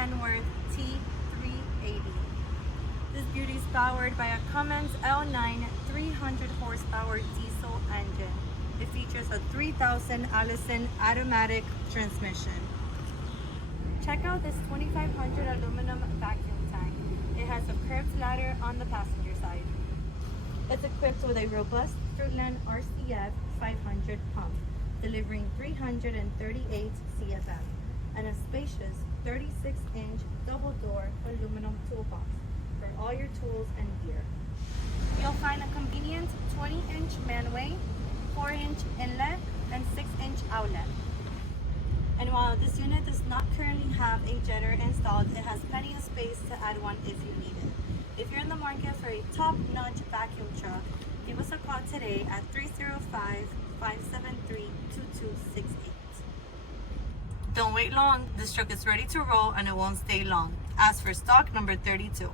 Kenworth T380. This beauty is powered by a Cummins L9 300 horsepower diesel engine. It features a 3000 Allison automatic transmission. Check out this 2500 aluminum vacuum tank. It has a curved ladder on the passenger side. It's equipped with a robust Fruitland RCF 500 pump, delivering 338 CFM, and a spacious 36-inch double-door aluminum toolbox for all your tools and gear. You'll find a convenient 20-inch manway, 4-inch inlet, and 6-inch outlet. And while this unit does not currently have a jetter installed, it has plenty of space to add one if you need it. If you're in the market for a top-notch vacuum truck, give us a call today at 305-573-2268. Don't wait long. This truck is ready to roll and it won't stay long. Ask for stock number 32.